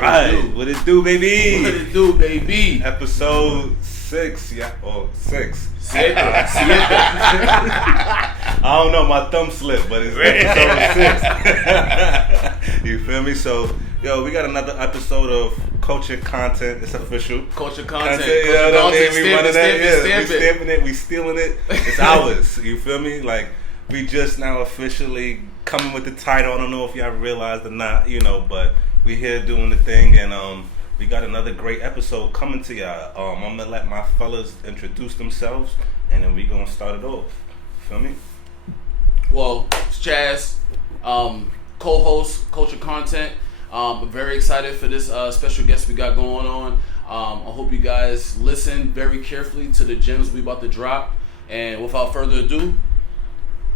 right. What it do, baby? What it do, baby? Episode 6, yeah, or 6. Siete. I don't know, my thumb slipped, but it's episode 6. You feel me? So, yo, we got another episode of Culture Content. It's official. Culture content. You know what I mean? We running that. Stamp We stamping it. We stealing it. It's ours. You feel me? Like, we just now officially coming with the title. I don't know if y'all realized or not, you know, but we here doing the thing, and we got another great episode coming to y'all. I'm gonna let my fellas introduce themselves, and then we gonna start it off. Feel me? Well, it's Chaz, co-host Culture Content. I'm very excited for this special guest we got going on. I hope you guys listen very carefully to the gems we about to drop. And without further ado,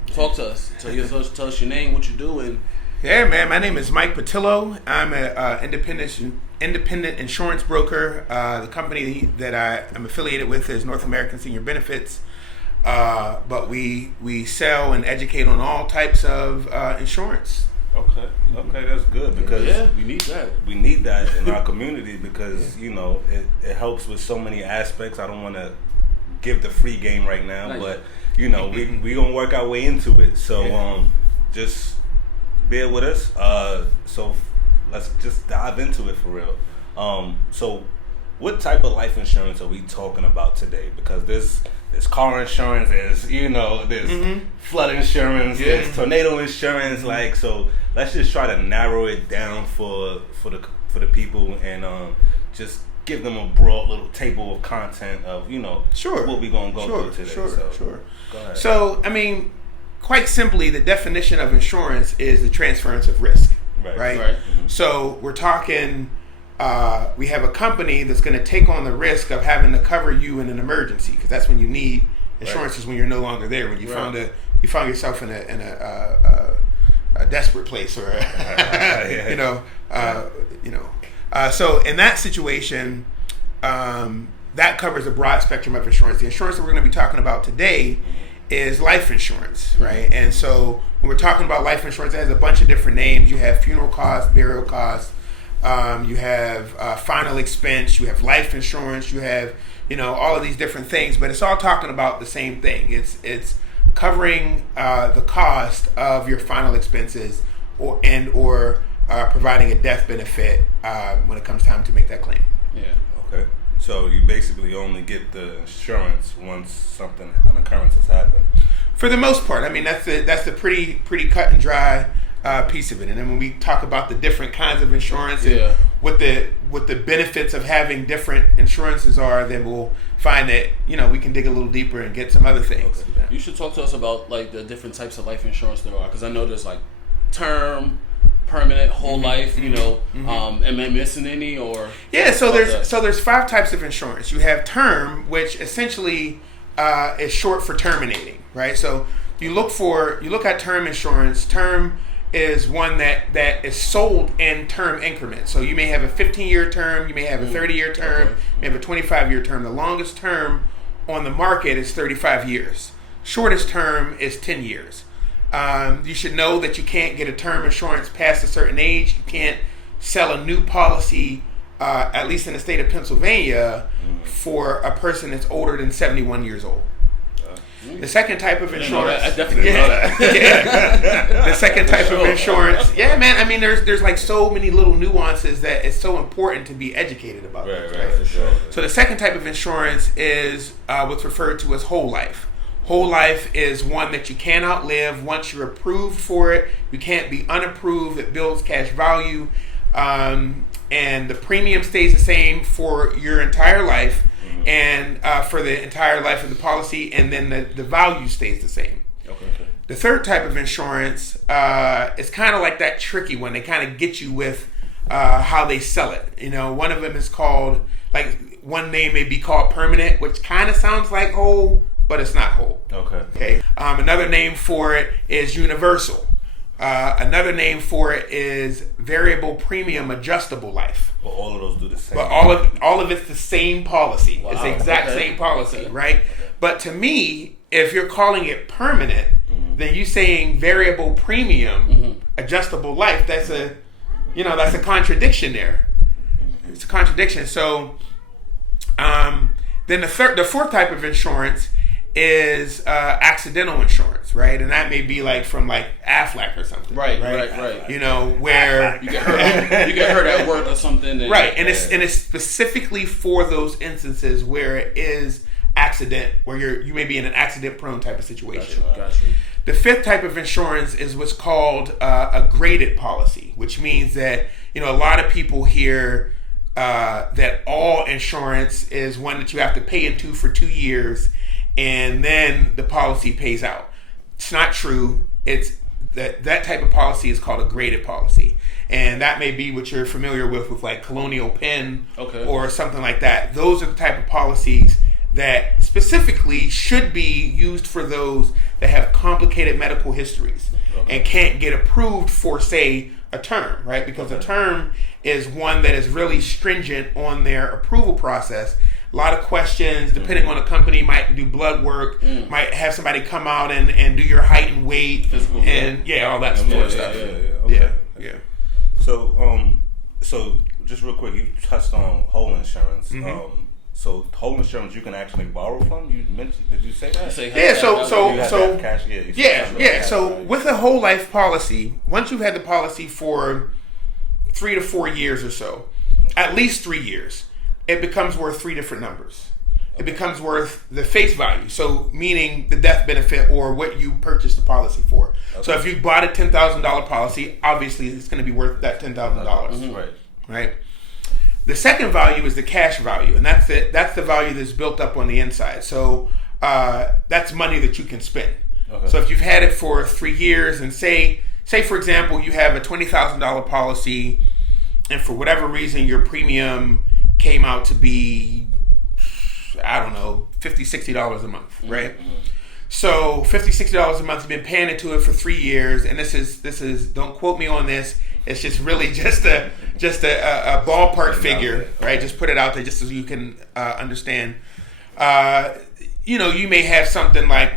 talk to us. Tell us your name, what you do, and yeah, man. My name is Mike Patillo. I'm an independent insurance broker. The company that I am affiliated with is North American Senior Benefits. But we sell and educate on all types of insurance. Okay, that's good because we need that. We need that in our community because you know it helps with so many aspects. I don't want to give the free game right now, but you know we gonna work our way into it. So just bear with us. So let's just dive into it for real. So what type of life insurance are we talking about today? Because there's car insurance, there's flood insurance, there's tornado insurance. Like, so let's just try to narrow it down for the people and just give them a broad little table of content of what we gonna go through today. Sure. Go ahead. So I mean, quite simply, the definition of insurance is the transference of risk. Right? Mm-hmm. So we're talking. We have a company that's going to take on the risk of having to cover you in an emergency because that's when you need insurance. Is when you're no longer there. When you found yourself in a desperate place or So in that situation, that covers a broad spectrum of insurance. The insurance that we're going to be talking about today is life insurance, right? And so when we're talking about life insurance, it has a bunch of different names. You have funeral costs, burial costs. You have final expense, you have life insurance, you have, all of these different things, but it's all talking about the same thing. It's covering the cost of your final expenses or providing a death benefit when it comes time to make that claim. Yeah. Okay. So you basically only get the insurance once an occurrence has happened. For the most part, I mean that's the pretty cut and dry piece of it. And then when we talk about the different kinds of insurance and what the benefits of having different insurances are, then we'll find that we can dig a little deeper and get some other things. Okay. You should talk to us about like the different types of life insurance there are, because I know there's like term, permanent, whole life. Am I missing any or? Yeah, so there's 5 types of insurance. You have term, which essentially is short for terminating, right? So you look at term insurance. Term is one that is sold in term increments. So you may have a 15-year term, you may have a 30-year term, you may have a 25-year term. The longest term on the market is 35 years. Shortest term is 10 years. You should know that you can't get a term insurance past a certain age. You can't sell a new policy, at least in the state of Pennsylvania, for a person that's older than 71 years old. The second type of insurance. I definitely know that. The second type of insurance. Yeah, man. I mean, there's like so many little nuances that it's so important to be educated about. Right, for sure. So the second type of insurance is what's referred to as whole life. Whole life is one that you can't outlive. Once you're approved for it, you can't be unapproved. It builds cash value, and the premium stays the same for your entire life. And for the entire life of the policy, and then the value stays the same. Okay. The third type of insurance is kind of like that tricky one. They kind of get you with how they sell it. One of them is called, like, one name may be called permanent, which kind of sounds like whole, but it's not whole. Okay. Another name for it is universal. Another name for it is variable premium adjustable life. But all of those do the same. But all of it's the same policy. Wow. It's the exact same policy, right? Okay. But to me, if you're calling it permanent, then you saying variable premium adjustable life. That's a contradiction there. It's a contradiction. So, then the fourth type of insurance is accidental insurance, right? And that may be like from like Aflac or something, Right. You know, where you get hurt at work or something, and it's specifically for those instances where it is accident, where you may be in an accident-prone type of situation. Gotcha. The fifth type of insurance is what's called a graded policy, which means that, you know, a lot of people hear that all insurance is one that you have to pay into for 2 years and then the policy pays out. It's not true. It's that type of policy is called a graded policy. And that may be what you're familiar with like Colonial Penn or something like that. Those are the type of policies that specifically should be used for those that have complicated medical histories and can't get approved for, say, a term, right? Because a term is one that is really stringent on their approval process. A lot of questions, depending on the company, might do blood work, might have somebody come out and do your height and weight, physical, and all that sort of stuff. Yeah. So just real quick, you touched on whole insurance. So whole insurance you can actually borrow from. You mentioned, did you say that? So with a whole life policy, once you've had the policy for 3 to 4 years or so, at least 3 years, it becomes worth 3 different numbers. It becomes worth the face value, so meaning the death benefit or what you purchased the policy for. So if you bought a $10,000 policy, obviously it's going to be worth that $10,000. Right. The second value is the cash value, and that's the value that's built up on the inside. So that's money that you can spend. So if you've had it for 3 years, and say for example you have a $20,000 policy, and for whatever reason your premium came out to be, I don't know, $50, $60 a month, right? So $50, $60 a month, you've been paying into it for 3 years, and this is don't quote me on this. It's just really just a ballpark figure, right? Just put it out there just so you can understand. You may have something like,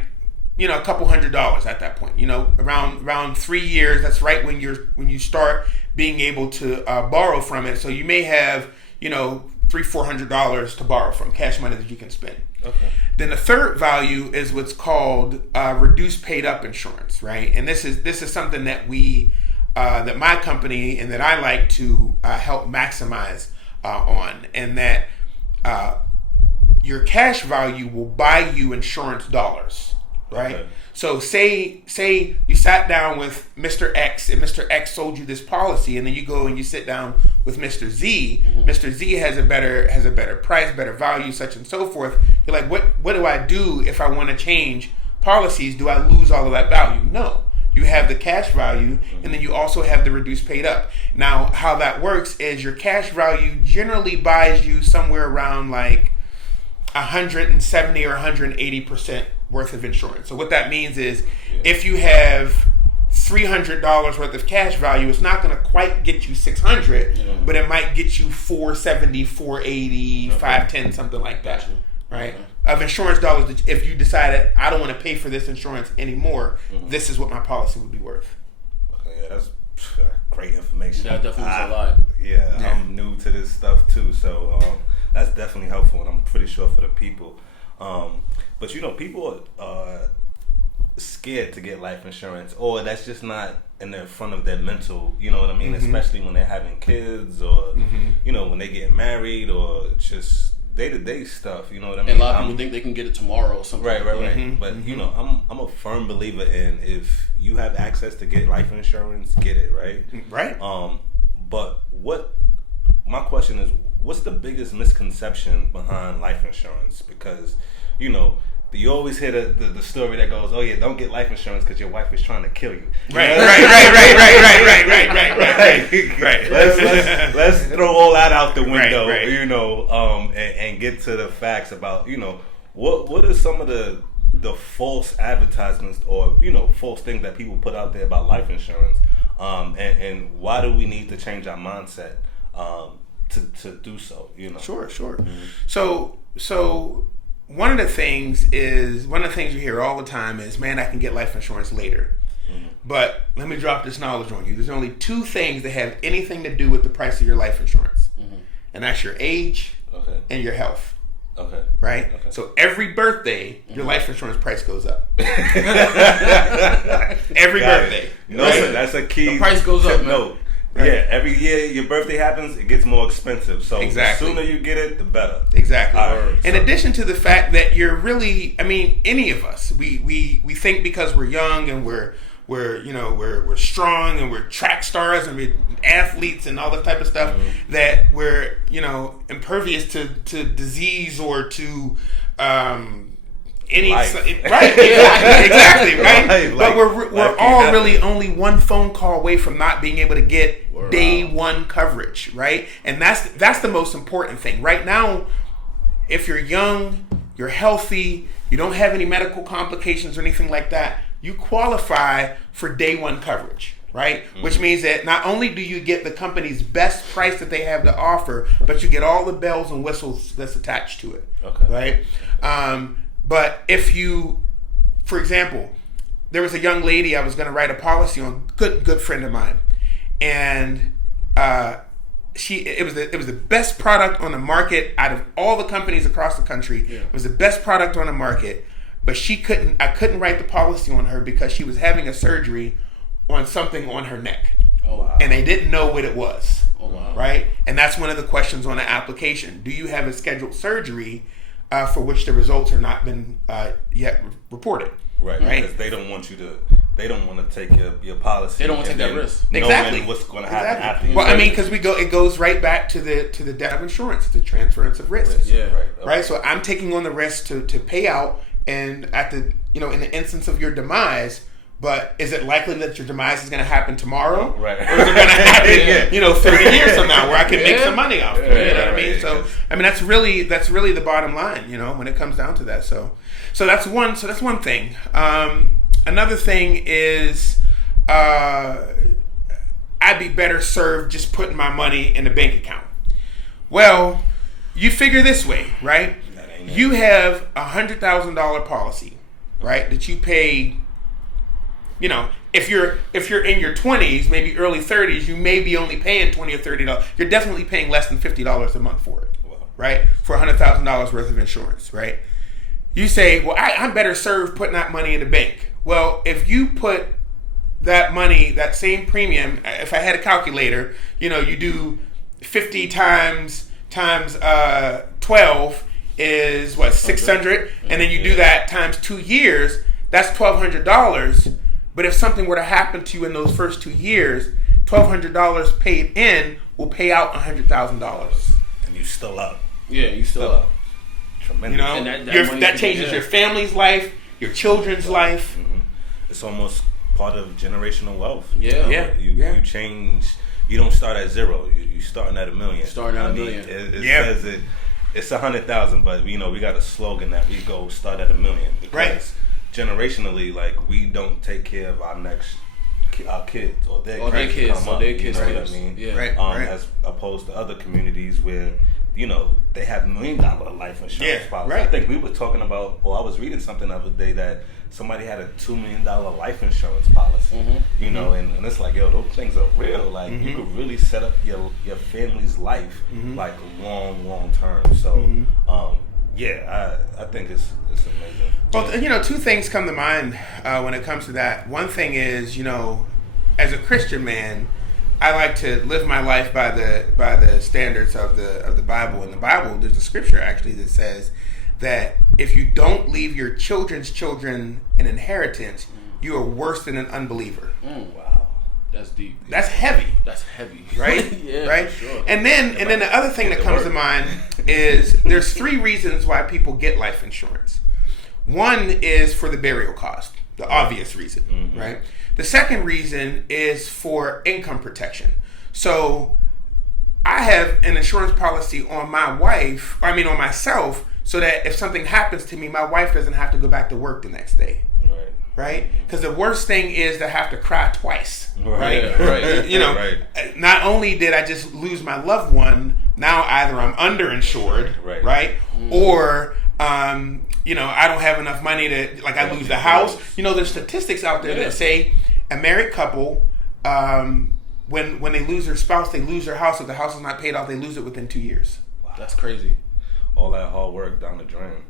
a couple $100s at that point. Around 3 years, that's right when you start being able to borrow from it. So you may have, $300-$400 to borrow from, cash money that you can spend. Then the third value is what's called reduced paid up insurance, right? And this is something that that my company and that I like to help maximize on, and that your cash value will buy you insurance dollars, right? So say you sat down with Mr. X and Mr. X sold you this policy, and then you go and you sit down with Mr. Z. Mr. Z has a better price, better value, such and so forth. You're like, what do I do if I want to change policies? Do I lose all of that value? No. You have the cash value, and then you also have the reduced paid up. Now, how that works is your cash value generally buys you somewhere around like 170 or 180% worth of insurance. So what that means is if you have $300 worth of cash value, it's not going to quite get you $600, but it might get you $470, $480, $510, something like that. Right? Of insurance dollars, that if you decided I don't want to pay for this insurance anymore, this is what my policy would be worth. Okay, that's great information. That definitely is a lot. Yeah, I'm new to this stuff too, so that's definitely helpful, and I'm pretty sure for the people. But people are scared to get life insurance, or that's just not in the front of their mental, you know what I mean? Especially when they're having kids, or when they get married, or just day-to-day stuff, you know what I mean? And a lot of people think they can get it tomorrow or something. Right. But I'm a firm believer in, if you have access to get life insurance, get it, right? Right. But my question is, what's the biggest misconception behind life insurance? Because you always hear the story that goes, oh yeah, don't get life insurance because your wife is trying to kill you. Right. Let's throw all that out the window, and get to the facts about, what are some of the false advertisements or, false things that people put out there about life insurance, and why do we need to change our mindset to do so, Sure. So one of the things you hear all the time is, man, I can get life insurance later. But let me drop this knowledge on you. There's only two things that have anything to do with the price of your life insurance. and that's your age and your health. Okay. Right? Okay. So every birthday, your life insurance price goes up. Every birthday. No, that's a key. The price goes up, man. No. Right. Yeah, every year your birthday happens, it gets more expensive. So the sooner you get it, the better. Exactly. Right, in addition to the fact that you're really, I mean, any of us, we think because we're young and we're strong and we're track stars and we're athletes and all that type of stuff, that we're, impervious to disease or to any life. Right. Yeah, exactly, right? Life, but we're all happen. really only one phone call away from not being able to get day one coverage, right? And that's the most important thing. Right now, if you're young, you're healthy, you don't have any medical complications or anything like that, you qualify for day one coverage, right? Which means that not only do you get the company's best price that they have to offer, but you get all the bells and whistles that's attached to it, right? But if you, for example, there was a young lady I was going to write a policy on, good friend of mine, and it was the best product on the market out of all the companies across the country. Yeah. It was the best product on the market, but I couldn't write the policy on her because she was having a surgery on something on her neck. Oh, wow. And they didn't know what it was. Oh, wow. Right? And that's one of the questions on the application. Do you have a scheduled surgery for which the results have not been yet reported? Right. Because they don't want to take your policy. They don't want to take that risk. Exactly. What's going to happen after you. Well, I mean, because it goes right back to the debt of insurance, the transference of risks. Yeah. Right. Okay. Right. So I'm taking on the risk to pay out, and at the in the instance of your demise. But is it likely that your demise is going to happen tomorrow? Right. Or is it going to happen, 30 years from now where I can make some money off it? You know what I mean? So, I mean, that's really the bottom line, when it comes down to that. So that's one thing. Another thing is, I'd be better served just putting my money in a bank account. Well, you figure this way, right? You have $100,000 policy, right? That you pay. If you're in your 20s, maybe early 30s, you may be only paying $20 or $30. You're definitely paying less than $50 a month for it, right? For $100,000 worth of insurance, right? You say, well, I'm better served putting that money in the bank. Well, if you put that money, that same premium, if I had a calculator, you do 50 times 12 is what, 600, and then you do that times 2 years, that's $1,200. But if something were to happen to you in those first 2 years, $1,200 paid in will pay out $100,000. And you still up. Yeah, you still up. Tremendous. And that changes your family's life, your children's life. Mm-hmm. It's almost part of generational wealth. Yeah. You change. You don't start at zero. You starting at $1 million. Starting at $1 million. It says it's 100,000, but we got a slogan that we go start at $1 million. Because generationally, like, we don't take care of our kids or their kids. What I mean? Yeah. As opposed to other communities where they have $1 million life insurance policy. Right. I think we were talking about, or I was reading something the other day that somebody had a $2 million life insurance policy. And it's like, yo, those things are real. Like, you could really set up your family's life like long term. So I think it's amazing. Well, two things come to mind when it comes to that. One thing is, as a Christian man, I like to live my life by the standards of the Bible. In the Bible, there's a scripture actually that says that if you don't leave your children's children an inheritance, you are worse than an unbeliever. Wow, that's deep. That's heavy. That's heavy, right? Yeah, right. Sure. And then the other thing that comes to mind is there's 3 reasons why people get life insurance. One is for the burial cost, the obvious reason, right? The second reason is for income protection. So I have an insurance policy on on myself, so that if something happens to me, my wife doesn't have to go back to work the next day. Right? Because the worst thing is to have to cry twice. Right? Right. Not only did I just lose my loved one, now either I'm underinsured, right? Or I don't have enough money to, like, I lose the house. There's statistics out there that say a married couple, when they lose their spouse, they lose their house. If the house is not paid off, they lose it within 2 years. Wow. That's crazy. All that hard work down the drain.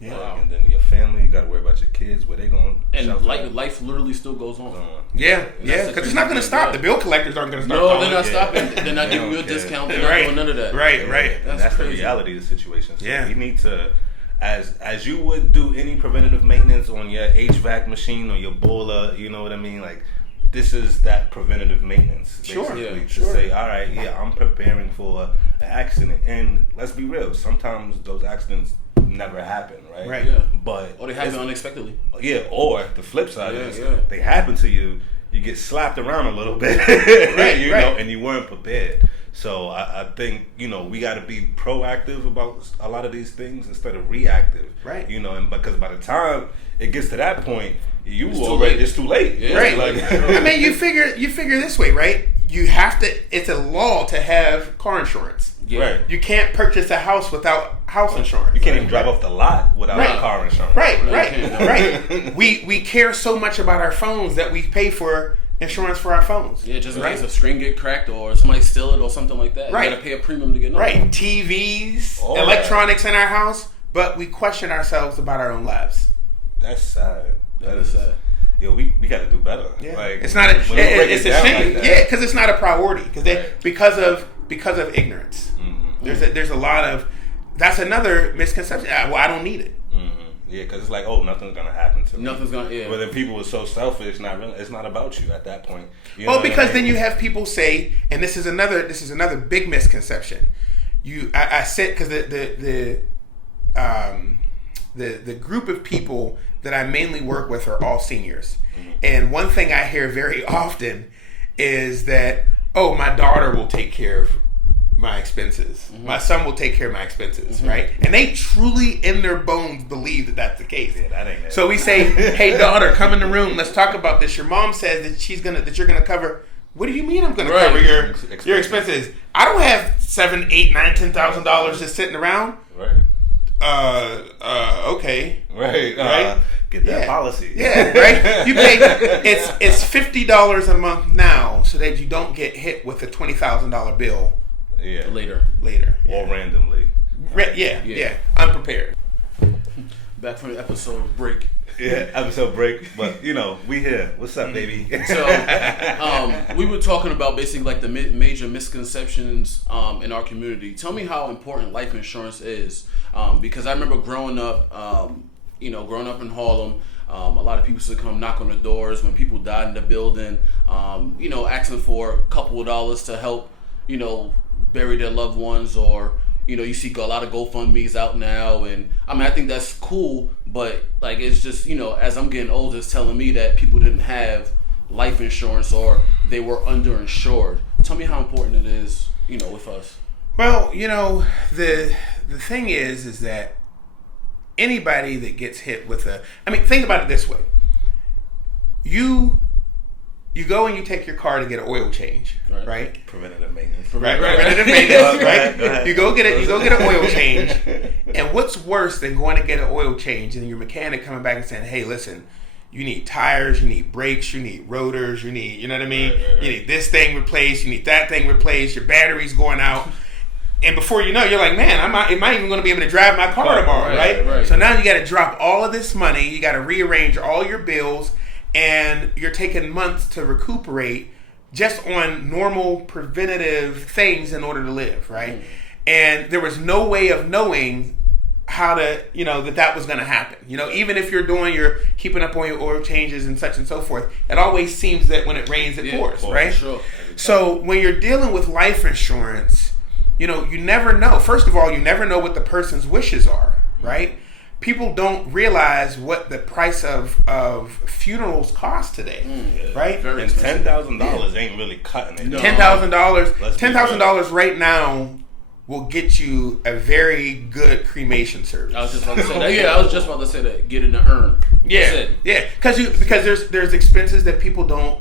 Yeah. Wow. And then your family, you got to worry about your kids, where they going. And life literally still goes on. Yeah, because it's not going to stop. The bill collectors aren't going to stop. No, they're not stopping. They're not giving you a discount. They're not doing none of that. Right. That's the reality of the situation. So yeah. You need to, as you would do any preventative maintenance on your HVAC machine or your boiler, you know what I mean? Like, this is that preventative maintenance. Basically, to say, all right, I'm preparing for an accident. And let's be real, sometimes those accidents never happen, right? Right. Yeah. Or they happen unexpectedly. Yeah, or the flip side is they happen to you, you get slapped around a little bit, you know, and you weren't prepared. So I think, you know, we got to be proactive about a lot of these things instead of reactive. Right. You know, and because by the time it gets to that point, it's too late. Yeah. Right. Like, I mean, you figure this way, right? You have to. It's a law to have car insurance. Yeah. Right. You can't purchase a house without house insurance. You can't even drive off the lot without car insurance. Right. We care so much about our phones that we pay for insurance for our phones. Yeah, just in case a screen get cracked or somebody steal it or something like that. Right. You gotta pay a premium to get nothing. Right. TVs, electronics in our house, but we question ourselves about our own lives. That's sad. That is sad. Yo, we got to do better. Yeah. Like, it's not. It's a shame. Like yeah, because it's not a priority. Because of ignorance. Mm-hmm. There's a lot of. That's another misconception. Well, I don't need it. Mm-hmm. Yeah, because it's like, nothing's gonna happen to me. Nothing's gonna. Yeah. But then people are so selfish. It's not about you at that point. Because then you have people say, and this is another big misconception. I said because the group of people that I mainly work with are all seniors, and one thing I hear very often is that, my daughter will take care of my expenses. Mm-hmm. My son will take care of my expenses, right? And they truly, in their bones, believe that that's the case. Yeah, that ain't it. So we say, "Hey, daughter, come in the room. Let's talk about this. Your mom says that you're gonna cover. What do you mean I'm gonna cover your expenses? I don't have $7,000, $8,000, $9,000, $10,000 just sitting around. Right. Okay. Right. Get that policy. Yeah, right. You pay. It's $50 a month now, so that you don't get hit with a $20,000 bill. Yeah. Later. Or randomly. Yeah. Unprepared. Back from the episode break. Yeah, episode break. But we here. What's up, baby? So, we were talking about basically like the major misconceptions in our community. Tell me how important life insurance is, because I remember growing up in Harlem. A lot of people used to come knock on the doors when people died in the building, asking for a couple of dollars to help, bury their loved ones, or you see a lot of GoFundMe's out now, and I think that's cool, but like it's just as I'm getting older, it's telling me that people didn't have life insurance or they were underinsured. Tell me how important it is, with us. Well, the thing is that anybody that gets hit with think about it this way: you go and you take your car to get an oil change, right? Preventative maintenance. Preventative maintenance, right? You go get an oil change, and what's worse than going to get an oil change and your mechanic coming back and saying, "Hey, listen, you need tires, you need brakes, you need rotors, you need, you know what I mean? You need this thing replaced, you need that thing replaced, your battery's going out." And before you know, you're like, man, am I even going to be able to drive my car tomorrow, right? So now you got to drop all of this money, you got to rearrange all your bills, and you're taking months to recuperate just on normal preventative things in order to live, right? Mm-hmm. And there was no way of knowing how to, that was going to happen. Even if you're keeping up on your oil changes and such and so forth, it always seems that when it rains, it pours, right? Sure. So when you're dealing with life insurance, you never know. First of all, you never know what the person's wishes are, right? People don't realize what the price of funerals cost today, right? Very and $10,000 ain't really cutting it. No. $10,000 right now will get you a very good cremation service. I was just about to say that. Yeah, I was just about to say that. Get in the urn. Yeah, because there's expenses that people don't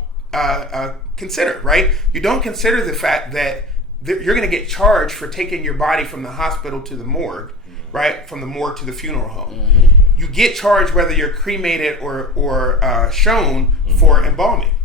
consider, right? You don't consider the fact that you're going to get charged for taking your body from the hospital to the morgue, right? From the morgue to the funeral home. Mm-hmm. You get charged whether you're cremated or shown for embalming.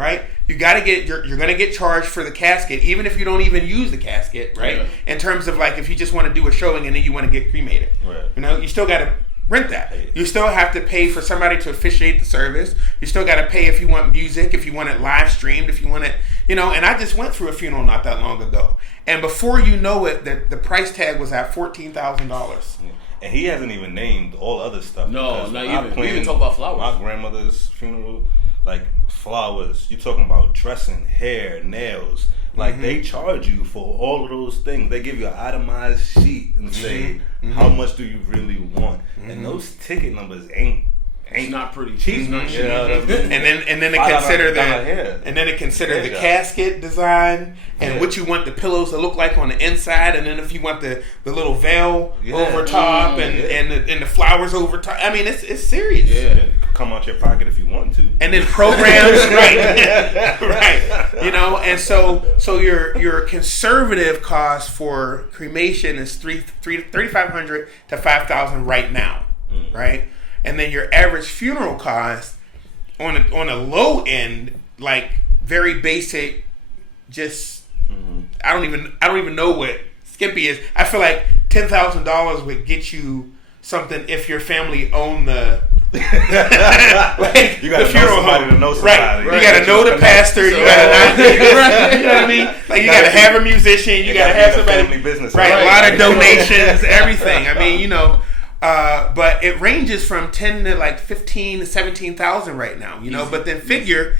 right? You got to get you're going to get charged for the casket, even if you don't even use the casket, right? Yeah. In terms of like if you just want to do a showing and then you want to get cremated, Right. you know, you still got to rent that. You still have to pay for somebody to officiate the service. You still got to pay if you want music, if you want it live streamed, if you want it, you know. And I just went through a funeral not that long ago, and before you know it, the price tag was at $14,000. And he hasn't even named all other stuff. No, because not I even. We planned even talk about flowers. My grandmother's funeral, like flowers. You talking about dressing, hair, nails. Like they charge you for all of those things. They give you an itemized sheet and say how much do you really want, and those ticket numbers ain't It's not pretty. cheap. It's not You know what I mean? And then they $5 consider hair. the Yeah. casket design and Yeah. what you want the pillows to look like on the inside, and then if you want the little veil Yeah. over top and the flowers over top. I mean, it's serious. Yeah. Come out your pocket if you want to. And then programs, right, right. You know, and so your conservative cost for cremation is $3,500 to $5,000 right now, right? And then your average funeral cost on a low end, like very basic, just I don't even know what Skimpy is. I feel like $10,000 would get you something if your family owned the like You gotta the funeral know somebody home. to know somebody. Right. Right. You gotta know the pastor. You gotta not, you know what I mean? Like you gotta have a musician. You gotta have be the somebody. family business, Right. right? A lot of donations, everything. I mean, you know. But it ranges from 10 to like 15 to 17,000 right now. You know. But then figure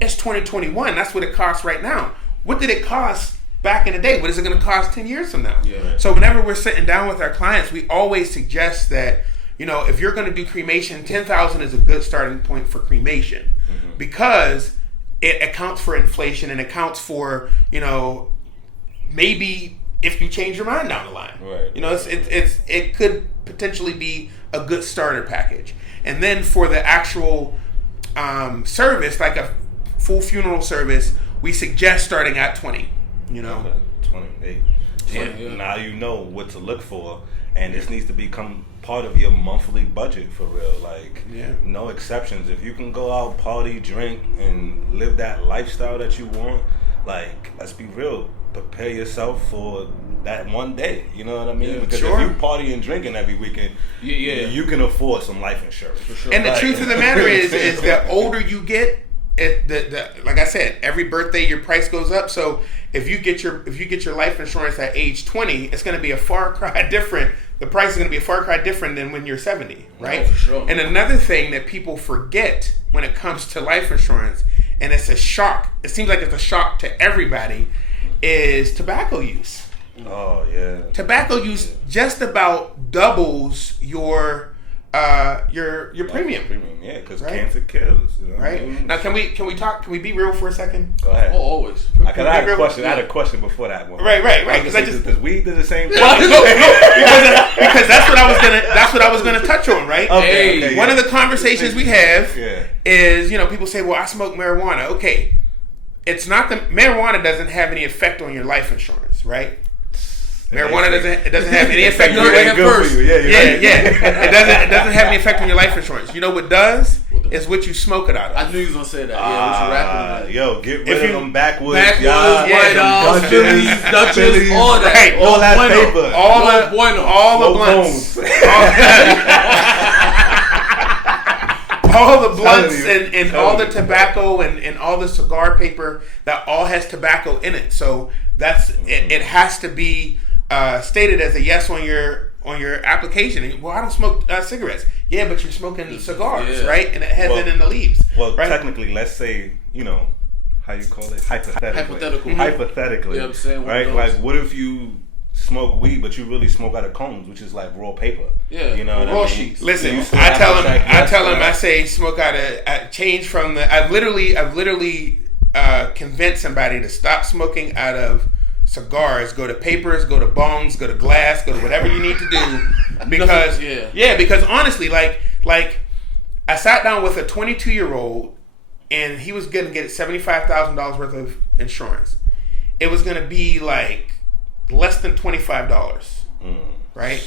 it's 2021. That's what it costs right now. What did it cost back in the day? What is it going to cost 10 years from now? Yeah. So whenever we're sitting down with our clients, we always suggest that, you know, if you're going to do cremation, 10,000 is a good starting point for cremation because it accounts for inflation and accounts for, you know, maybe if you change your mind down the line. Right. You know, it could potentially be a good starter package. And then for the actual service, like a full funeral service, we suggest starting at 20. You know, 28. Yeah. Now you know what to look for, and this needs to become part of your monthly budget for real. Like, no exceptions. If you can go out, party, drink, and live that lifestyle that you want, like, let's be real. Prepare yourself for that one day. You know what I mean? Yeah, because sure. if you party and drinking every weekend, you can afford some life insurance. For sure. And the truth of the matter is the older you get, like I said, every birthday your price goes up. So if you get your life insurance at age 20, it's going to be a far cry different. The price is going to be a far cry different than when you're 70, right? Oh, for sure. And another thing that people forget when it comes to life insurance, and it's a shock. It seems like it's a shock to everybody, is tobacco use. Oh yeah. Tobacco use just about doubles your premium. Premium, yeah, because Right? cancer kills. You know what I Right mean? now, can we talk? Can we be real for a second? Go ahead. Oh, always. I had a question. I had a question before that one. Right. Because I just does weed do the same thing? because that's what I was gonna touch on. Right. Okay, One yeah. of the conversations we have Yeah. is, you know, people say, "Well, I smoke marijuana." Okay, it's not the marijuana doesn't have any effect on your life insurance, right? Marijuana doesn't have any effect on You your heard life. it first. Yeah, It doesn't have any effect on your life insurance. You know what does is what you smoke it out of. I knew you was gonna say that. Yeah, what you rapping with? Yo, get rid If of you- them backwoods, Backwoods, y'all. White yeah, House, Dutchess, Phillies, Dutchess, Phillies, all that. right, all that bueno. paper. all No the bueno. all the No blunts, bones. all the blunts Telling you. and Telling all the you. tobacco and all the cigar paper that all has tobacco in it. So that's it has to be stated as a yes on your application. And, well, I don't smoke cigarettes. Yeah, but you're smoking cigars, Yeah. right? And it has Well- it in the leaves. Well, right? technically, let's say, you know, how you call it? Hypothetically. Hypothetical. Hypothetically. Yeah, I'm saying one of right? those. Like, what if you smoke weed, but you really smoke out of cones, which is like raw paper? Yeah, You know what raw I mean? sheets. Listen, You still I have tell to him. check I yes tell for him. I that. say smoke out of change from the. I've literally convinced somebody to stop smoking out of cigars. Go to papers. Go to bongs. Go to glass. Go to whatever you need to do. Because because honestly, like I sat down with a 22-year-old, and he was going to get $75,000 worth of insurance. It was going to be like less than $25. Right?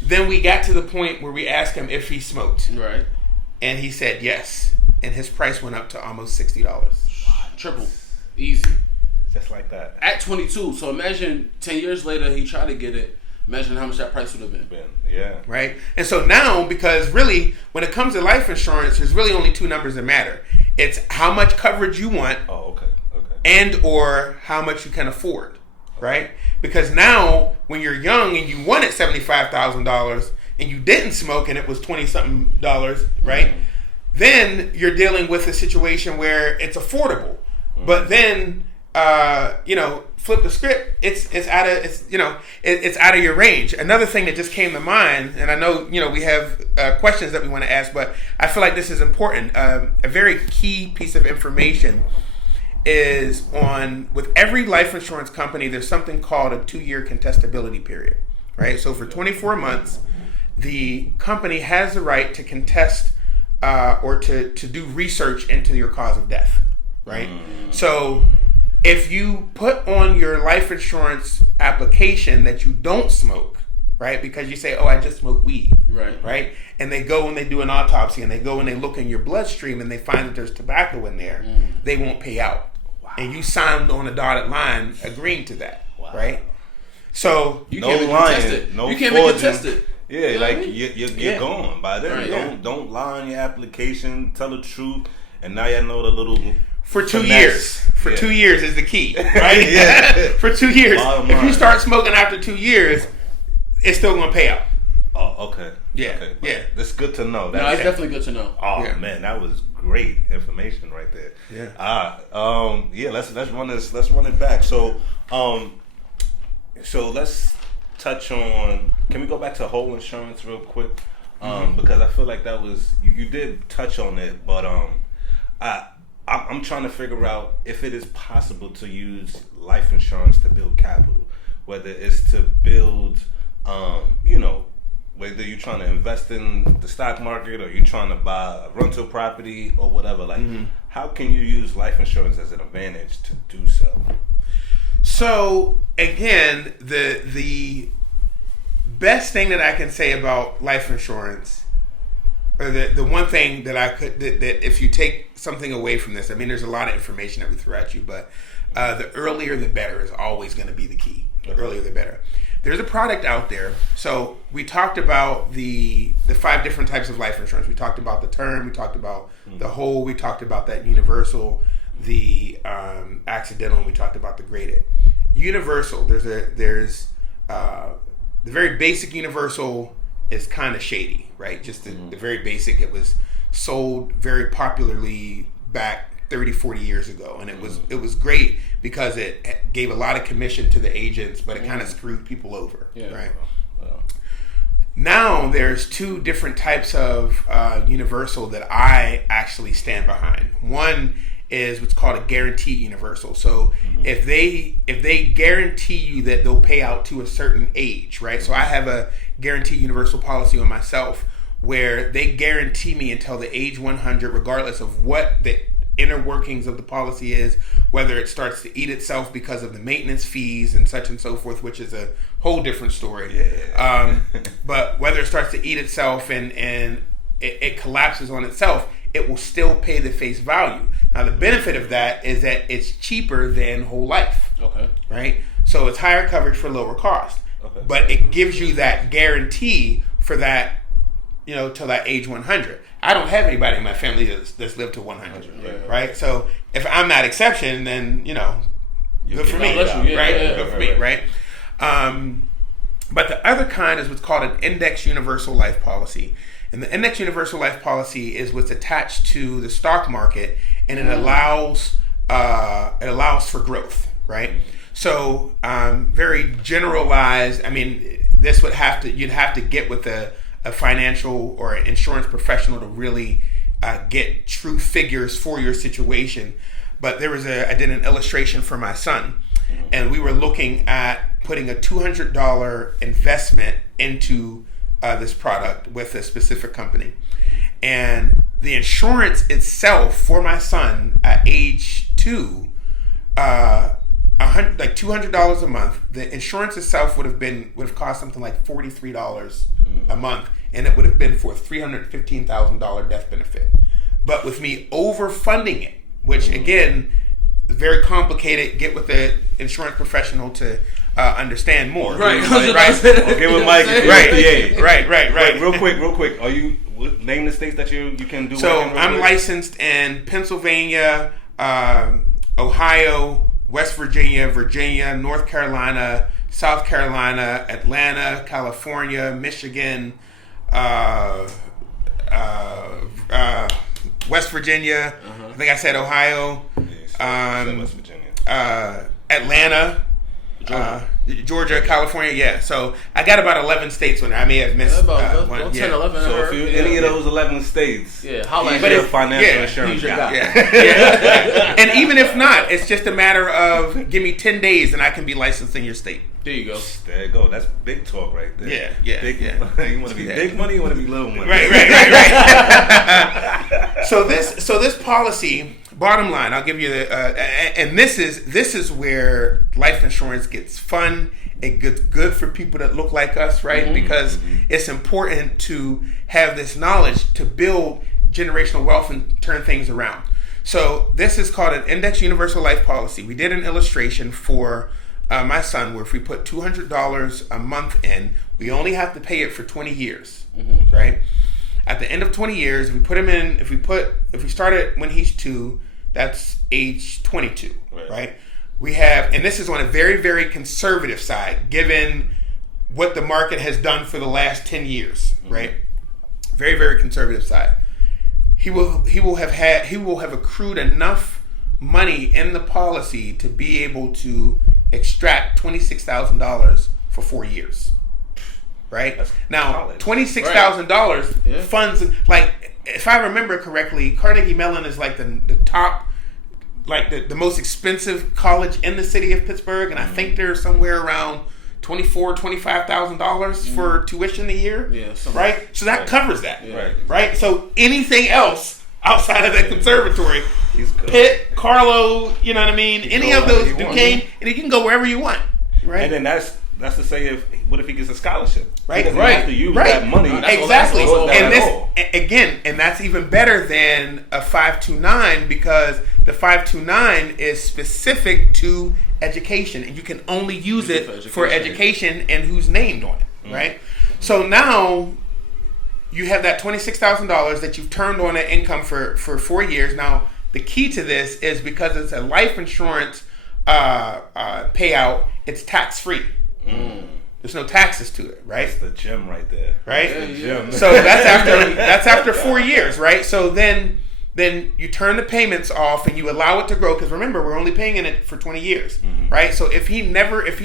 Then we got to the point where we asked him if he smoked. Right. And he said yes. And his price went up to almost $60. Triple. Easy. Just like that. At 22. So imagine 10 years later he tried to get it. Imagine how much that price would have been. Yeah. Right? And so now, because really, when it comes to life insurance, there's really only two numbers that matter. It's how much coverage you want. Oh, okay. And or how much you can afford. Right? Because now, when you're young and you wanted $75,000 and you didn't smoke and it was $20-something, right? Mm-hmm. Then you're dealing with a situation where it's affordable. Mm-hmm. But then, flip the script. It's out of your range. Another thing that just came to mind, and I know we have questions that we want to ask, but I feel like this is important. A very key piece of information is with every life insurance company, there's something called a 2-year contestability period, right? So for 24 months, the company has the right to contest or to do research into your cause of death, right? So if you put on your life insurance application that you don't smoke, right? Because you say, I just smoke weed, right? And they go and they do an autopsy and they go and they look in your bloodstream and they find that there's tobacco in there, they won't pay out. Wow. And you signed on a dotted line agreeing to that, right? So you can't even contest it. You can't even contest it. Yeah, you're gone by then. Right. Don't lie on your application. Tell the truth, and now you know the little. For 2 years. 2 years is the key, right? For 2 years. If you start smoking after 2 years, it's still going to pay out. Oh, okay. Yeah. Okay. Yeah. That's good to know. It's definitely good to know. Oh man, that was great information right there. Yeah. Let's run this. Let's run it back. So let's touch on. Can we go back to whole insurance real quick? Because I feel like that was you did touch on it, but I'm trying to figure out if it is possible to use life insurance to build capital, whether it's to build, whether you're trying to invest in the stock market or you're trying to buy a rental property or whatever. Like, how can you use life insurance as an advantage to do so? So again, the best thing that I can say about life insurance, or the one thing that that if you take something away from this, I mean, there's a lot of information that we threw at you, but the earlier the better is always going to be the key. The earlier the better. There's a product out there. So we talked about the 5 different types of life insurance. We talked about the term. We talked about the whole. We talked about that universal, the accidental, and we talked about the graded. Universal. There's the very basic universal is kind of shady, right? Just the very basic. It was sold very popularly back 30, 40 years ago, and it was great because it gave a lot of commission to the agents, but it kind of screwed people over, right? Now there's 2 different types of universal that I actually stand behind. One is what's called a guaranteed universal. So if they guarantee you that they'll pay out to a certain age, right? So I have a guaranteed universal policy on myself where they guarantee me until the age 100, regardless of what the inner workings of the policy is, whether it starts to eat itself because of the maintenance fees and such and so forth, which is a whole different story. But whether it starts to eat itself and it collapses on itself, it will still pay the face value. Now, the benefit of that is that it's cheaper than whole life. Okay. Right? So it's higher coverage for lower cost. Okay. But it gives you that guarantee for that, till that age 100. I don't have anybody in my family that's lived to 100, right? So if I'm that exception, then, good for me, right? Good for me, right? But the other kind is what's called an index universal life policy. And the index universal life policy is what's attached to the stock market, and it allows for growth, right? So very generalized. I mean, you'd have to get with a financial or an insurance professional to really get true figures for your situation. But I did an illustration for my son, and we were looking at putting a $200 investment into this product with a specific company. And the insurance itself for my son at age 2, like $200 a month. The insurance itself would have cost something like $43 a month, and it would have been for a $315,000 death benefit. But with me overfunding it, which again, very complicated. Get with the insurance professional to understand more. Right. Right. Okay, with Mike. Right. Real quick. Are you name the states that you can do? So I'm licensed in Pennsylvania, Ohio, West Virginia, North Carolina, South Carolina, Atlanta, California, Michigan, West Virginia. I think I said Ohio. West Virginia. Atlanta. Georgia, California, yeah. So I got about 11 states on there. I may have missed about one. 10, 11. So if you're any of those 11 states, holla he's at your me. financial insurance He's your guy. Yeah. And even if not, it's just a matter of give me 10 days and I can be licensed in your state. There you go. There you go. That's big talk right there. Yeah. Big, You want to be big money, you want to be little money. Right. So this policy, bottom line, I'll give you the and this is where life insurance gets fun. It gets good for people that look like us, right? Because it's important to have this knowledge to build generational wealth and turn things around. So this is called an Index Universal Life Policy. We did an illustration for my son where if we put $200 a month in, we only have to pay it for 20 years, right? At the end of 20 years, if we put him in, if we start it when he's 2, that's age 22, right? We have, and this is on a very, very conservative side, given what the market has done for the last 10 years, right? Very, very conservative side. He will have accrued enough money in the policy to be able to extract $26,000 for 4 years, right? That's now, $26,000 funds, like, if I remember correctly, Carnegie Mellon is like the top, like the most expensive college in the city of Pittsburgh, and I think they're somewhere around $25,000 for tuition a year. Yeah, right. So that covers that. Yeah. Right. So anything else outside of that conservatory, He's good. Pitt, Carlo, you know what I mean? Any of those, Duquesne, and you can go wherever you want. Right. And then that's to say, what if he gets a scholarship? Right. He doesn't have to use that money. Exactly. And this again, and that's even better than a 529 because the 529 is specific to education, and you can only use it for education and who's named on it, right? So now you have that $26,000 that you've turned on an income for 4 years. Now the key to this is because it's a life insurance payout, it's tax free. There's no taxes to it, right? That's the gem right there. Right? That's the gem. So that's after 4 years, right? So then you turn the payments off and you allow it to grow, because remember, we're only paying in it for 20 years, right? So if he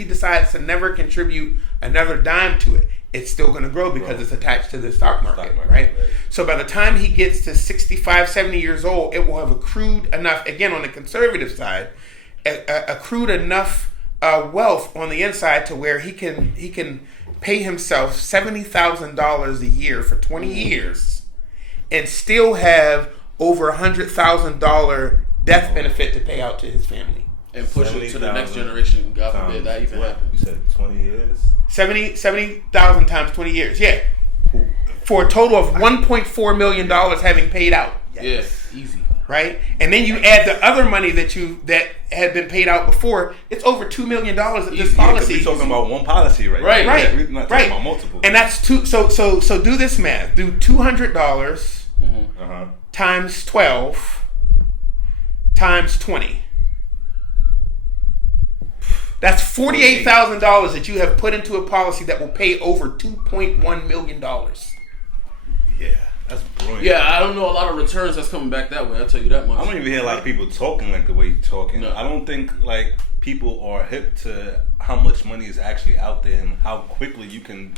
decides to never contribute another dime to it, it's still going to grow because it's attached to the stock market, right? So by the time he gets to 65, 70 years old, it will have accrued enough, again, on the conservative side, accrued enough wealth on the inside to where he can pay himself $70,000 a year for 20 years and still have over $100,000 death benefit to pay out to his family. And push it to the next generation. God forbid that even happens. You said 20 years? 70,000 times 20 years, yeah. For a total of $1.4 million having paid out. Yes, easy. Right? And then you add the other money that had been paid out before, it's over $2 million at this policy. We're talking about one policy right Right. Yeah, we're not talking about multiple. And that's two. So do this math. Do $200 times 12 times 20. That's $48,000 that you have put into a policy that will pay over $2.1 million. Yeah, that's brilliant. Yeah, I don't know a lot of returns that's coming back that way. I'll tell you that much. I don't even hear a lot of people talking like the way you're talking. No. I don't think like people are hip to how much money is actually out there and how quickly you can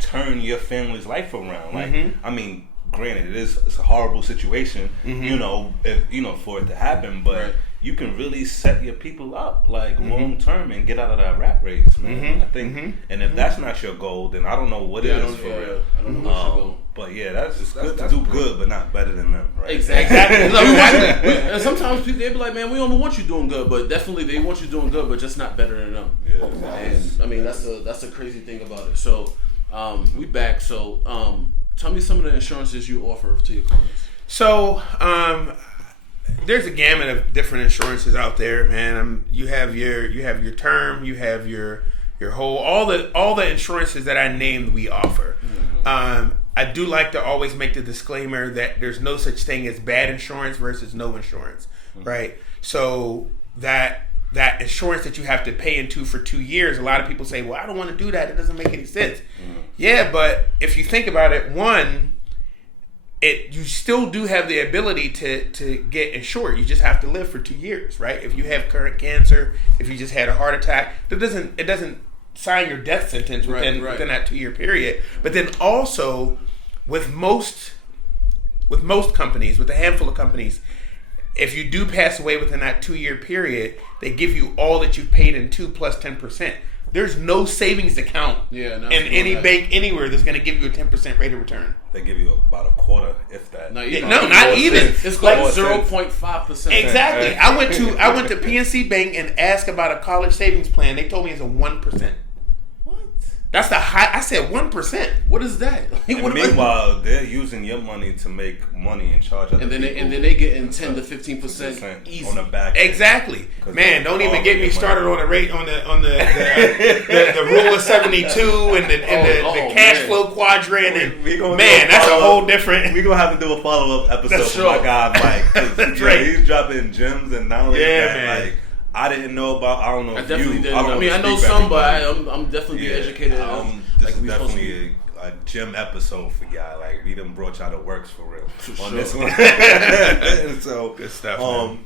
turn your family's life around. Like, I mean, granted, it's a horrible situation, for it to happen, but you can really set your people up like long term and get out of that rat race, man. I think, and if that's not your goal, then I don't know what it is for real. I don't know what's your goal. But yeah, that's good to do good, but not better than them, right? Exactly. And sometimes people, they be like, man, we don't want you doing good, but definitely they want you doing good, but just not better than them. Yeah. And I mean, that's the crazy thing about it. So we back. So tell me some of the insurances you offer to your clients. So there's a gamut of different insurances out there, man. You have your term, you have your whole all the insurances that I named we offer. I do like to always make the disclaimer that there's no such thing as bad insurance versus no insurance, right? So that insurance that you have to pay into for 2 years, a lot of people say, well, I don't want to do that. It doesn't make any sense. Yeah, but if you think about it, one, you still do have the ability to get insured. You just have to live for 2 years, right? If you have current cancer, if you just had a heart attack, it doesn't sign your death sentence within that 2 year period. But then also with most companies, with a handful of companies, if you do pass away within that 2 year period, they give you all that you've paid into plus 10%. There's no savings account in any bank anywhere that's going to give you a 10% rate of return. They give you about a quarter, if that. No, not even. It's like 0.5%. Exactly. I went to PNC Bank and asked about a college savings plan. They told me it's a 1%. That's the high. I said 1%. What is that? And meanwhile, they're using your money to make money and charge other people. And then they get in 10 to 15% easy on the back. Exactly. Man, don't even get me started on the rate on the rule of 72 and the cash flow quadrant. And that's a whole different. We're gonna have to do a follow-up episode for my guy Mike. That's right. He's dropping gems and knowledge man. I didn't know about. I don't know. I definitely didn't know. I mean, I know some, but I'm definitely educated. This is definitely a gym episode for y'all. Like, we done brought y'all to works for real on this one. So good stuff. Man.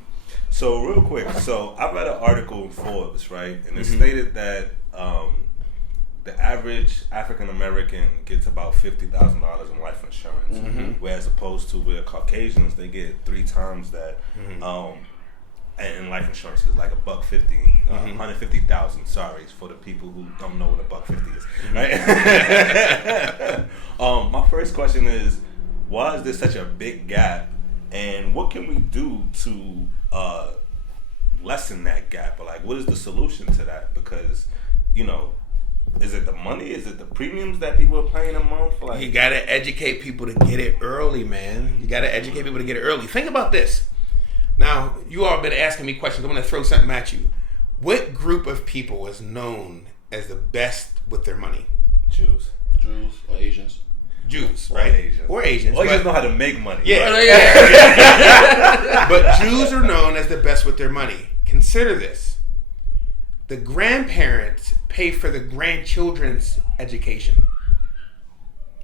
So real quick. So I read an article in Forbes, right, and it stated that the average African American gets about $50,000 in life insurance, whereas opposed to with Caucasians, they get 3 times that. And life insurance is like $150, 150,000. Sorry, for the people who don't know what $150 is. Right? My first question is, why is there such a big gap, and what can we do to lessen that gap? Or like, what is the solution to that? Because is it the money? Is it the premiums that people are paying a month? Like, you gotta educate people to get it early, man. You gotta educate people to get it early. Think about this. Now, you all have been asking me questions. I'm going to throw something at you. What group of people is known as the best with their money? Jews or Asians. Jews, right? Or Asians. Well, Asians know how to make money. Yeah. But Jews are known as the best with their money. Consider this. The grandparents pay for the grandchildren's education.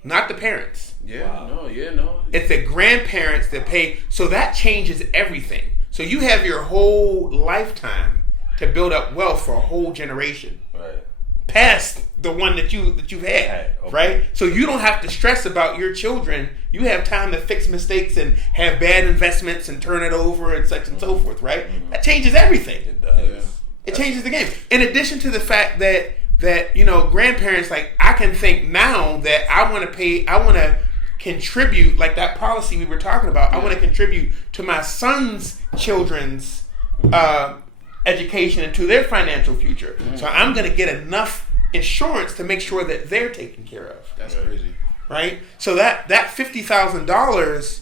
Not the parents. No. It's the grandparents that pay. So that changes everything. So you have your whole lifetime to build up wealth for a whole generation. Right. Past the one that you've had. Okay. Right? So you don't have to stress about your children. You have time to fix mistakes and have bad investments and turn it over and such and so forth, right? That changes everything. It does. Yeah. It changes the game. In addition to the fact that grandparents, like, I can think now that I want to contribute, like that policy we were talking about. I want to contribute to my son's children's education and to their financial future. So I'm going to get enough insurance to make sure that they're taken care of. That's crazy, right? So that $50,000,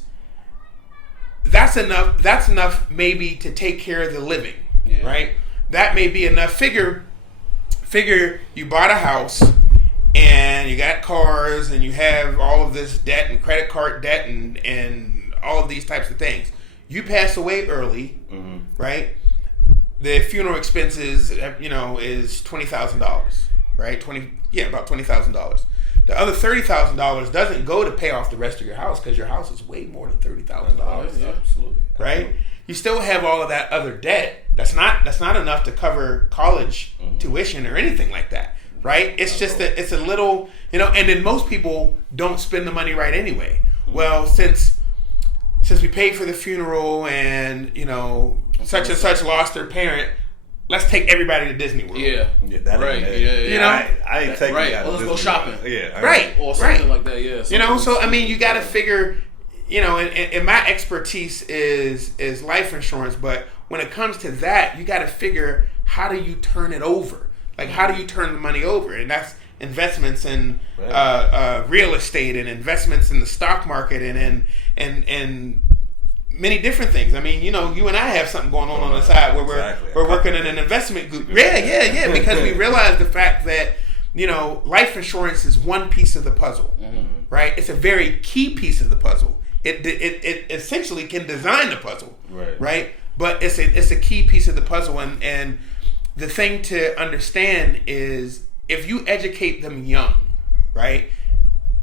that's enough. That's enough maybe to take care of the living, right? That may be enough. Figure you bought a house and you got cars and you have all of this debt and credit card debt and all of these types of things. You pass away early, right? The funeral expenses, is $20,000, right? About $20,000. The other $30,000 doesn't go to pay off the rest of your house because your house is way more than $30,000. Absolutely. Right? You still have all of that other debt. That's not enough to cover college tuition or anything like that, right? It's just that it's a little, and then most people don't spend the money right anyway. Well, since we paid for the funeral and, such and such lost their parent, let's take everybody to Disney World. That right. I ain't taking right. you out Well, let's go shopping. Right. Or something like that. Yeah. So I mean, you got to figure. And my expertise is life insurance, but when it comes to that, you got to figure, how do you turn it over? Like, how do you turn the money over? And that's investments in real estate and investments in the stock market and many different things. I mean, you and I have something going on the side where we're working in an investment group. Yeah, because we realize the fact that, life insurance is one piece of the puzzle, right? It's a very key piece of the puzzle. It essentially can design the puzzle, right? But it's a key piece of the puzzle, and the thing to understand is if you educate them young, right?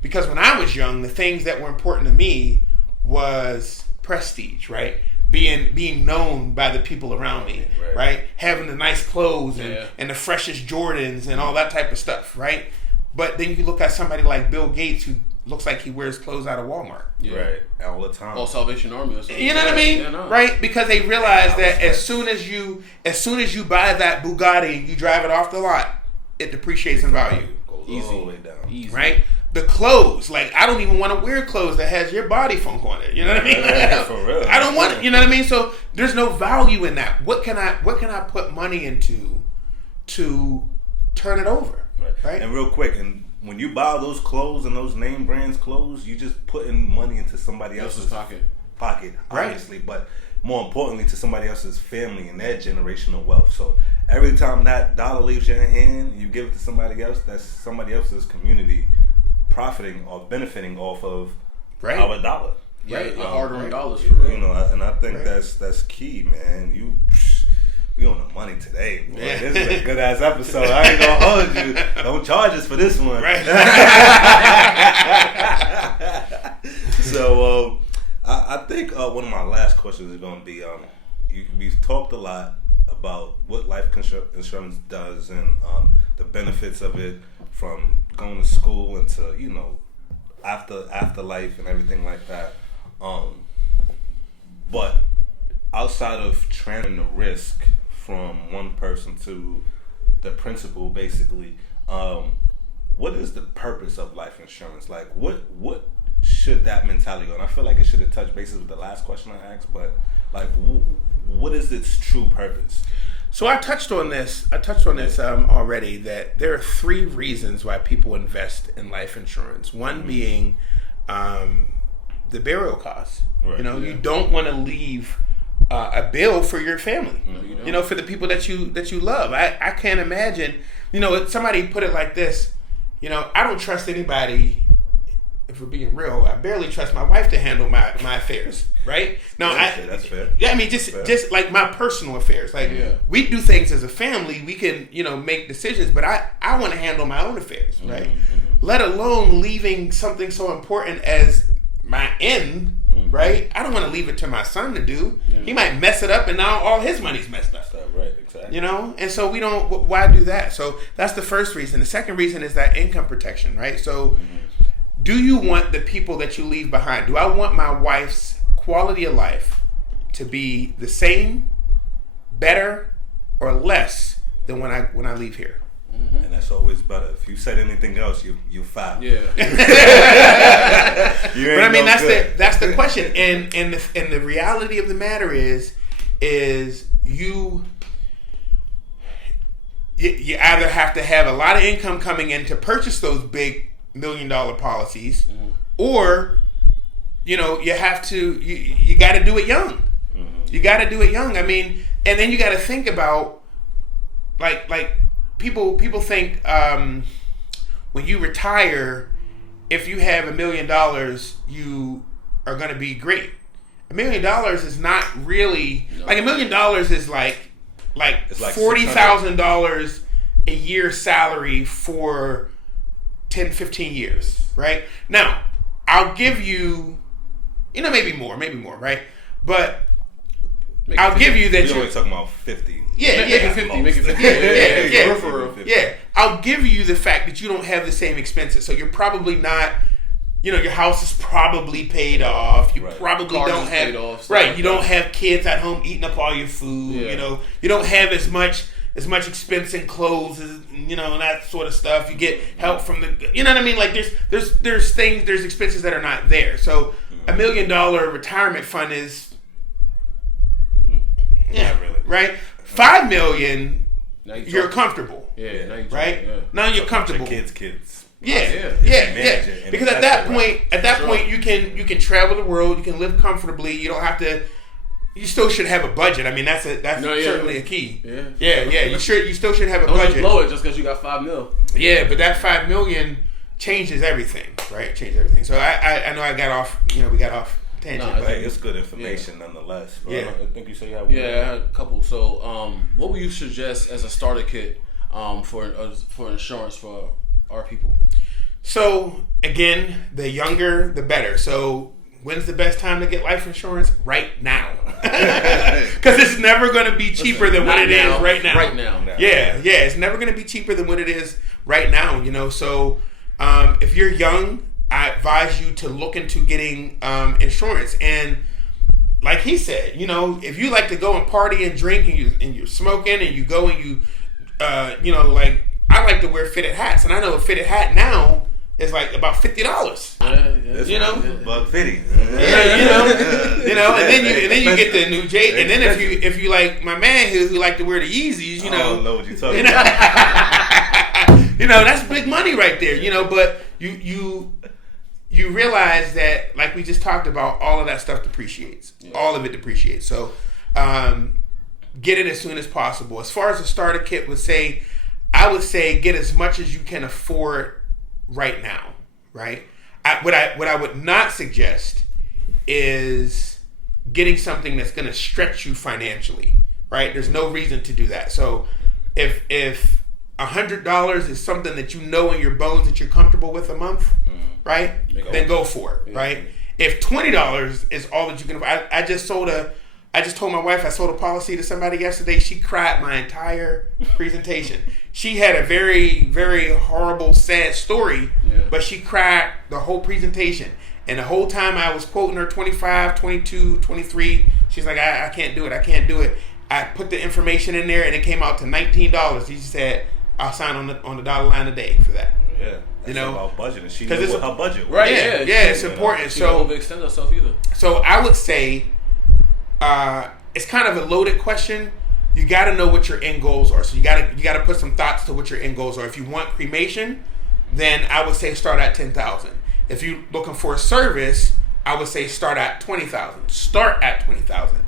Because when I was young, the things that were important to me was prestige, right? Being known by the people around me, right? Having the nice clothes and the freshest Jordans and all that type of stuff, right? But then you look at somebody like Bill Gates, who looks like he wears clothes out of Walmart. Right, all the time. Or Salvation Army or something. You know what I mean? Yeah, no. Right? Because they realize that as soon as you buy that Bugatti and you drive it off the lot, it depreciates in value. Goes all the way down. Easy. Right? The clothes, like I don't even want to wear clothes that has your body funk on it. You know what I mean? For real. I don't want it. You know what I mean? So there's no value in that. What can I put money into to turn it over? Right? And real quick, and when you buy those clothes and those name brands clothes, you just putting money into somebody else's pocket, obviously, but more importantly to somebody else's family and their generational wealth. So every time that dollar leaves your hand, you give it to somebody else, that's somebody else's community profiting or benefiting off of our dollar. Yeah, your hard-earned dollars, for real. And I think that's key, man. We on the money today, boy. Yeah. This is a good ass episode. I ain't gonna hold you. Don't charge us for this one. Right. So I think one of my last questions is gonna be we've talked a lot about what life insurance does and the benefits of it, from going to school into afterlife and everything like that. But outside of transferring the risk from one person to the principal, basically, what is the purpose of life insurance? Like, what should that mentality go? And I feel like it should have touched bases with the last question I asked, but like, what is its true purpose? So I touched on this already, that there are 3 reasons why people invest in life insurance. One being the burial costs. Right. You don't want to leave a bill for your family. No, for the people that you love. I can't imagine. Somebody put it like this. I don't trust anybody. If we're being real, I barely trust my wife to handle my affairs. Right? No, that's fair. Yeah, I mean, just like my personal affairs. Like we do things as a family. We can make decisions, but I want to handle my own affairs. Right? Let alone leaving something so important as my end. Right? I don't want to leave it to my son to do. He might mess it up and now all his money's messed up. Right, exactly. And so we don't, why do that? So that's the first reason. The second reason is that income protection, right? So do you want the people that you leave behind? Do I want my wife's quality of life to be the same, better, or less than when I leave here? And that's always better. If you said anything else, you foul. Yeah. But I mean, that's the question. And the reality of the matter is you either have to have a lot of income coming in to purchase those big $1 million policies, or you have to you got to do it young. You got to do it young. I mean, and then you got to think about like. People think when you retire, if you have $1 million, you are going to be great. $1 million is not really like $1 million is like $40,000 a year salary for 10, 15 years, right? Now, I'll give you, maybe more, right? But I'll give you that. You're only talking about 50. Make it 50. Yeah. I'll give you the fact that you don't have the same expenses. So you're probably not, your house is probably paid off. You probably don't have, you don't have kids at home eating up all your food. You don't have as much expense in clothes as, and that sort of stuff. You get help from the, what I mean? Like there's expenses that are not there. So $1 million retirement fund is, not really. Right? $5 million, you're comfortable. Yeah, now you're comfortable. Kids. Yeah. Because at that point, you can travel the world, you can live comfortably. You don't have to. You still should have a budget. I mean, that's certainly a key. Yeah. You still should have a budget. Don't blow it just because you got $5 million. Yeah, but that $5 million changes everything, right? Changes everything. So I know I got off. We got off tangent. But it's good information nonetheless. Bro. Yeah, I think you said you had one. Yeah, I had a couple. So, what would you suggest as a starter kit for insurance for our people? So again, the younger, the better. So when's the best time to get life insurance? Right now. Because it's never going to be cheaper than what it is right now. Right now. Yeah. It's never going to be cheaper than what it is right now, So if you're young, I advise you to look into getting insurance. And like he said, if you like to go and party and drink and you're smoking and you go and you, like I like to wear fitted hats. And I know a fitted hat now is like about $50. $150. And then you get the new J. And then if you like my man who like to wear the Yeezys, I don't know what you're talking about. That's big money right there. But you realize that, like we just talked about, all of that stuff depreciates. Yeah. All of it depreciates. So get it as soon as possible. As far as the starter kit I would say get as much as you can afford right now, right? What I would not suggest is getting something that's going to stretch you financially, right? There's no reason to do that. So if $100 is something that in your bones that you're comfortable with a month, right? Then go for it, right? If $20 is all that you can afford, I just told my wife I sold a policy to somebody yesterday. She cried my entire presentation. She had a very, very horrible, sad story, but she cried the whole presentation. And the whole time I was quoting her 25, 22, 23, she's like, I can't do it. I can't do it. I put the information in there and it came out to $19. She said, I'll sign on the dotted line today for that. Yeah. That's about budgeting. She knew what her budget was. Right, yeah, it's important. She don't overextend herself either. So I would say it's kind of a loaded question. You got to know what your end goals are. So you got to put some thoughts to what your end goals are. If you want cremation, then I would say start at $10,000. If you're looking for a service, I would say start at $20,000. Start at $20,000.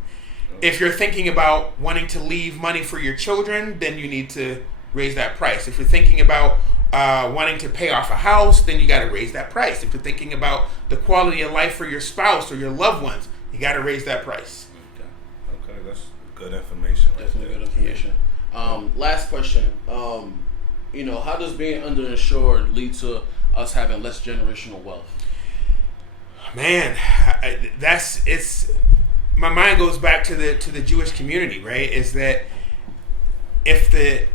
If you're thinking about wanting to leave money for your children, then you need to raise that price. If you're thinking about wanting to pay off a house, then you got to raise that price. If you're thinking about the quality of life for your spouse or your loved ones, you got to raise that price. Okay, that's good information. Definitely good information. Last question. How does being underinsured lead to us having less generational wealth? Man, my mind goes back to the Jewish community, right? Is that if the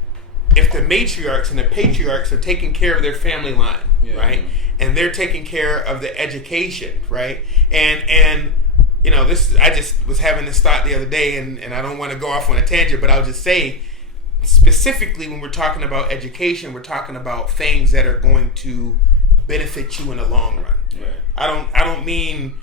matriarchs and the patriarchs are taking care of their family line, right, and they're taking care of the education, right, and I just was having this thought the other day, and I don't want to go off on a tangent, but I'll just say, specifically when we're talking about education, we're talking about things that are going to benefit you in the long run. Right. I don't mean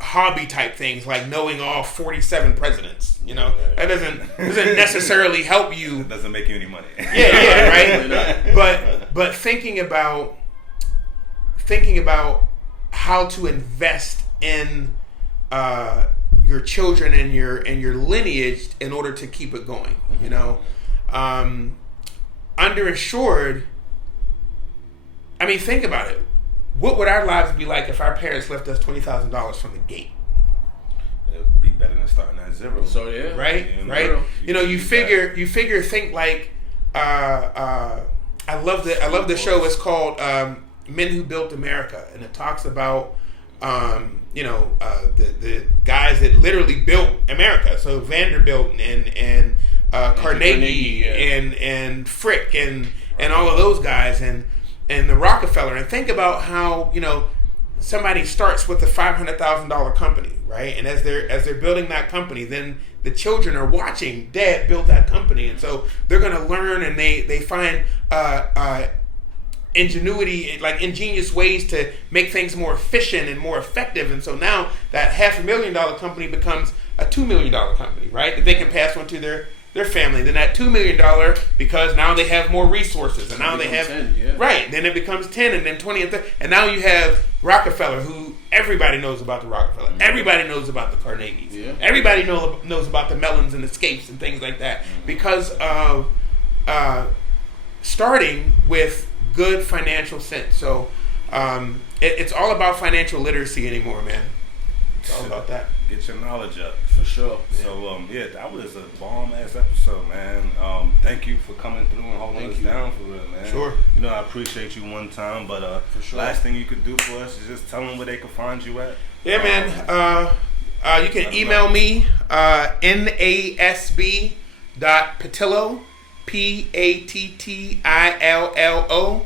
hobby type things like knowing all 47 presidents. That doesn't necessarily help you. It doesn't make you any money. Yeah, right. But thinking about how to invest in your children and your lineage in order to keep it going. Underinsured. I mean, think about it. What would our lives be like if our parents left us $20,000 from the gate? It would be better than starting at zero. So yeah, right. You figure. Think like I love the show. It's called Men Who Built America, and it talks about the guys that literally built America. So Vanderbilt and Carnegie and Frick and all of those guys and the Rockefeller. And think about how somebody starts with a $500,000 company, right? And as they're building that company, then the children are watching Dad build that company, and so they're going to learn, and they find ingenuity, like ingenious ways to make things more efficient and more effective. And so now that $500,000 company becomes a $2 million company, right? That they can pass on to their family. Then that $2 million, because now they have more resources, and now they have 10, yeah. right. Then it becomes 10, and then 20, and 30, and now you have Rockefeller, who everybody knows about the Rockefeller. Mm-hmm. Everybody knows about the Carnegies. Yeah. Everybody knows about the Mellons and Escapes and things like that, because of starting with good financial sense. So it's all about financial literacy anymore, man. It's all about that. Get your knowledge up. For sure. So, that was a bomb-ass episode, man. Thank you for coming through and holding us down for real, man. Sure. You know, I appreciate you one time, but for sure. Last thing you could do for us is just tell them where they can find you at. Yeah, man. You can email me, nasb.patillo, Pattillo.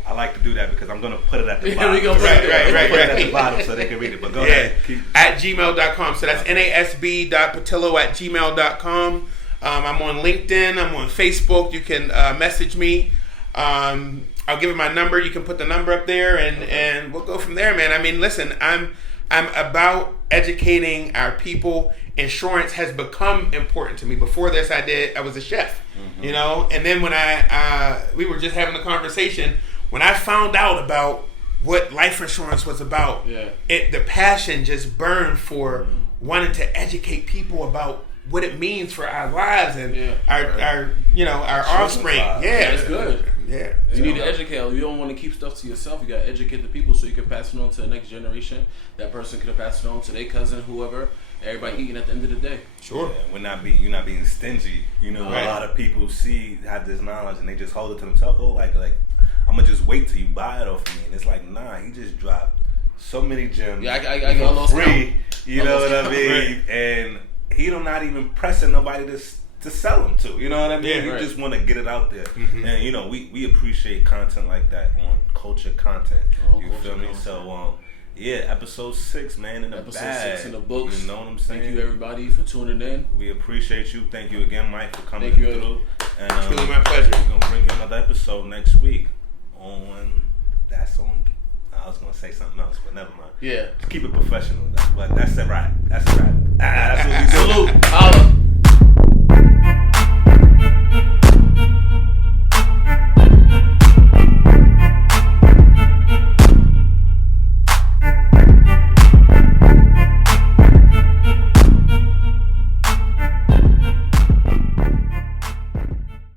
I like to do that because I'm going to put it at the bottom. We gonna put it at the bottom so they can read it. But go ahead. At gmail.com. So that's nasb.patillo@gmail.com. I'm on LinkedIn. I'm on Facebook. You can message me. I'll give you my number. You can put the number up there, and we'll go from there, man. I mean, listen, I'm about educating our people. Insurance has become important to me. Before this, I was a chef, you know. And then when we were just having a conversation, when I found out about what life insurance was about, the passion just burned for wanting to educate people about what it means for our lives and our offspring. That's good. Yeah. You need to educate. You don't want to keep stuff to yourself. You got to educate the people so you can pass it on to the next generation. That person could have passed it on to their cousin, whoever. Everybody eating at the end of the day. Sure. Yeah, you're not being stingy. You know, a lot of people have this knowledge and they just hold it to themselves. Oh, like I'm gonna just wait till you buy it off me. And it's like, nah, he just dropped so many gems. Yeah, I got a little free. You know what I mean? And he not even pressing nobody to sell them to. You know what I mean? You just want to get it out there. Mm-hmm. And you know, we appreciate content like that on Culture Content. You feel me? So episode 6, man, in the episode bag. 6 in the books. You know what I'm saying? Thank you, everybody, for tuning in. We appreciate you. Thank you again, Mike, for coming through. And it's really my pleasure. We're gonna bring you another episode next week on. I was gonna say something else, but never mind. Yeah. Just keep it professional, but that's a wrap. That's a wrap.